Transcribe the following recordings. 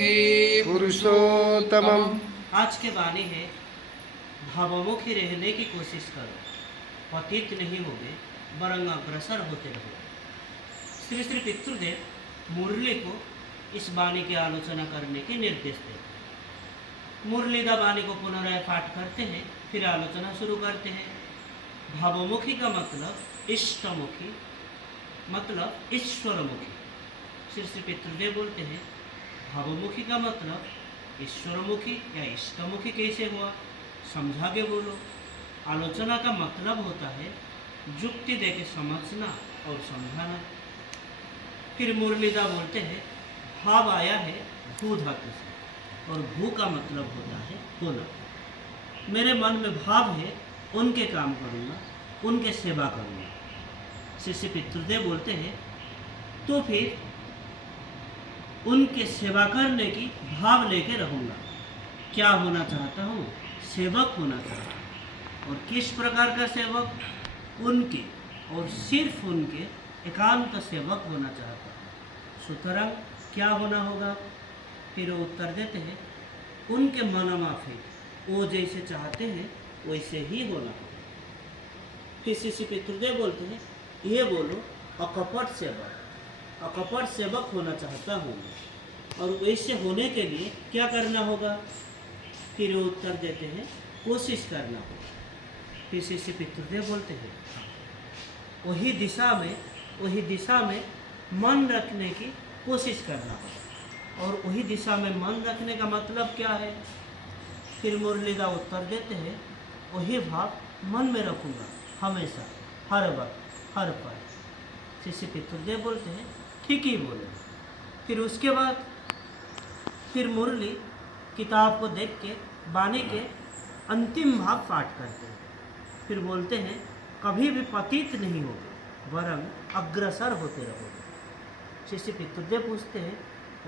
वन्दे पुरुषोत्तमम्। आज के वाणी है, भावमुखी रहने की कोशिश करो, पतित नहीं होगे वरंग अग्रसर होते रहो। श्री श्री पितृदेव मुरली को इस वाणी की आलोचना करने के निर्देश देते। मुरलीदा वाणी को पुनराय पाठ करते हैं, फिर आलोचना शुरू करते हैं। भावमुखी का मतलब इष्टमुखी, मतलब ईश्वरमुखी। श्री श्री पितृदेव बोलते हैं, भावमुखी का मतलब ईश्वरमुखी या इष्टमुखी कैसे हुआ, समझा के बोलो। आलोचना का मतलब होता है युक्ति देके समझना और समझाना। फिर मुरलीदा बोलते हैं, भाव आया है भू धातु से, और भू का मतलब होता है होना। मेरे मन में भाव है, उनके काम करूँगा, उनके सेवा करूँगा। शिष्य पितृदेव बोलते हैं, तो फिर उनके सेवा करने की भाव लेके रहूँगा। क्या होना चाहता हूँ? सेवक होना चाहता हूँ। और किस प्रकार का सेवक? उनके और सिर्फ उनके एकांत सेवक होना चाहता हूँ। सुतरां क्या होना होगा? फिर वो उत्तर देते हैं, उनके मनमाफिक वो जैसे चाहते हैं वैसे ही होना होगा। फिर शिष्य पितृदेव बोलते हैं, ये बोलो अकपट सेवक, अकपट सेवक होना चाहता हूँ, और वैसे होने के लिए क्या करना होगा? फिर वो उत्तर देते हैं, कोशिश करना होगा। फिर शिष्य पितृदेव बोलते हैं, वही दिशा में मन रखने की कोशिश करना होगा। और वही दिशा में मन रखने का मतलब क्या है? फिर मुरलीदा उत्तर देते हैं, वही भाव मन में रखूँगा हमेशा, हर वक्त, हर पल। शिष्य पितृदेव बोलते हैं, ठीक ही बोले। फिर उसके बाद फिर मुरली किताब को देख के वाणी के अंतिम भाग पाठ करते हैं। फिर बोलते हैं, कभी भी पतित नहीं होगे वरन अग्रसर होते रहोगे। शिष्य पितृदेव पूछते हैं,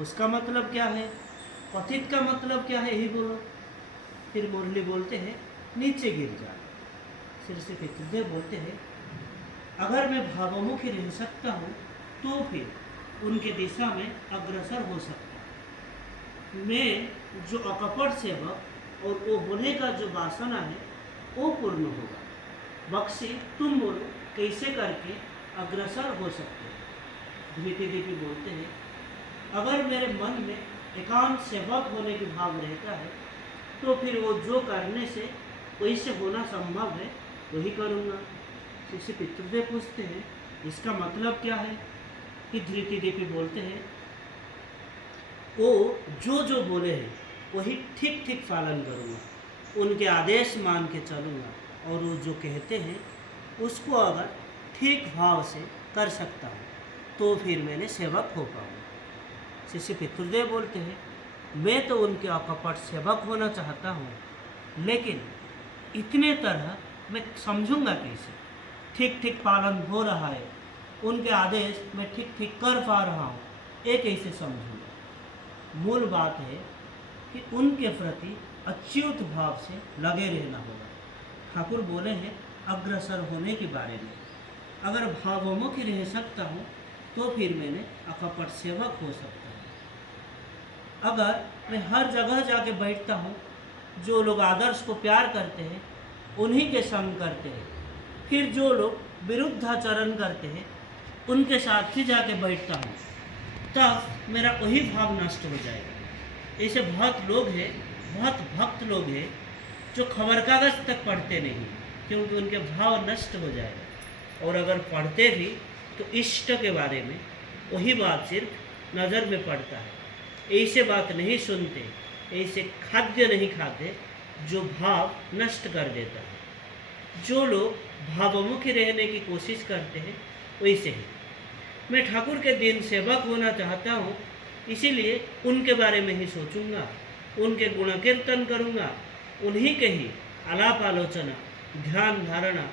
उसका मतलब क्या है? पतित का मतलब क्या है, यही बोलो। फिर मुरली बोलते हैं, नीचे गिर जा। शिष्य पितृदेव बोलते हैं, अगर मैं भावमुखी रह सकता हूँ तो फिर उनके दिशा में अग्रसर हो सकता हूँ। मैं जो अकपट सेवक और वो होने का जो वासना है वो पूर्ण होगा। बख्शी तुम बोलो कैसे करके अग्रसर हो सकते हो? धीरे धीरे बोलते हैं, अगर मेरे मन में एकांत सेवक होने की भाव रहता है तो फिर वो जो करने से वैसे होना संभव है वही करूँगा। शिष्य पितृदेव पूछते हैं, इसका मतलब क्या है? कि धृति देवी बोलते हैं, वो जो बोले हैं वही ठीक ठीक पालन करूँगा, उनके आदेश मान के चलूँगा, और वो जो कहते हैं उसको अगर ठीक भाव से कर सकता हूँ तो फिर मैंने सेवक हो पाऊँगा। शिष्य पितृदेव बोलते हैं, मैं तो उनके अकपट सेवक होना चाहता हूँ, लेकिन इतने तरह मैं समझूंगा कैसे? ठीक ठीक पालन हो रहा है, उनके आदेश मैं ठीक ठीक कर पा रहा हूँ, ये कैसे समझूंगा? मूल बात है कि उनके प्रति अच्युत भाव से लगे रहना होगा। ठाकुर बोले हैं अग्रसर होने के बारे में, अगर भावमुखी रह सकता हूँ तो फिर मैंने अकपट सेवक हो सकता हूँ। अगर मैं हर जगह जाके बैठता हूँ, जो लोग आदर्श को प्यार करते हैं उन्हीं के संग करते हैं, फिर जो लोग विरुद्धाचरण करते हैं उनके साथ ही जाके बैठता हूँ, तब मेरा वही भाव नष्ट हो जाएगा। ऐसे बहुत लोग हैं, बहुत भक्त लोग हैं जो खबर कागज तक पढ़ते नहीं, क्योंकि उनके भाव नष्ट हो जाएगा। और अगर पढ़ते भी तो इष्ट के बारे में वही बात सिर्फ नज़र में पड़ता है, ऐसे बात नहीं सुनते, ऐसे खाद्य नहीं खाते जो भाव नष्ट कर देता है। जो लोग भावमुखी रहने की कोशिश करते हैं वैसे ही मैं ठाकुर के दिन सेवक होना चाहता हूँ, इसीलिए उनके बारे में ही सोचूंगा, उनके गुण कीर्तन करूँगा, उन्हीं के ही आलाप आलोचना, ध्यान धारणा,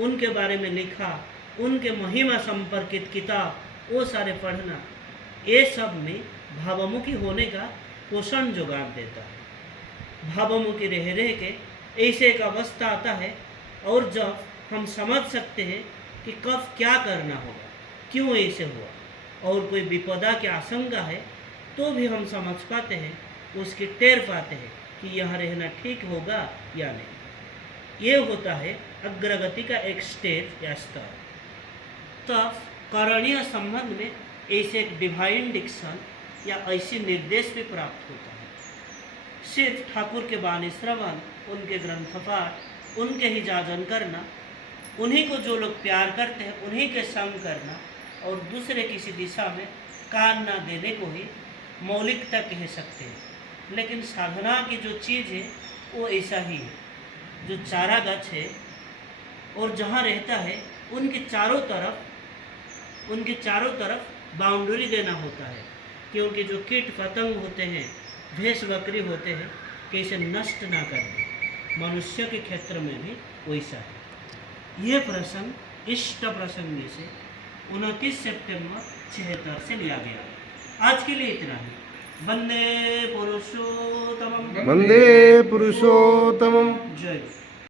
उनके बारे में लिखा, उनके महिमा संपर्कित किताब वो सारे पढ़ना, ये सब में भावमुखी होने का पोषण जुगाड़ देता है। भावमुखी रह के ऐसे एक अवस्था आता है, और जब हम समझ सकते हैं कि कब क्या करना होगा, क्यों ऐसे हुआ, और कोई विपदा की आशंका है तो भी हम समझ पाते हैं, उसकी टेर पाते हैं कि यहाँ रहना ठीक होगा या नहीं। ये होता है अग्रगति का एक स्टेज या स्तर। तब करणीय संबंध में ऐसे एक डिवाइन डिक्शन या ऐसे निर्देश भी प्राप्त होता है। सिर्फ ठाकुर के बानी श्रवण, उनके ग्रंथ पाठ, उनके ही जाजन करना, उन्हीं को जो लोग प्यार करते हैं उन्हीं के संग करना और दूसरे किसी दिशा में कान ना देने को ही मौलिकता कह सकते हैं। लेकिन साधना की जो चीज़ है वो ऐसा ही है। जो चारा गछ है और जहाँ रहता है उनके चारों तरफ बाउंड्री देना होता है कि उनके जो कीट पतंग होते हैं, भेष बकरी होते हैं, कि इसे नष्ट ना कर दे। मनुष्य के क्षेत्र में भी वैसा है। ये प्रसंग इष्ट प्रसंग में से 29 सितंबर 76 से लिया गया। आज के लिए इतना ही। वंदे पुरुषोत्तमम्। वंदे पुरुषोत्तमम्। जय।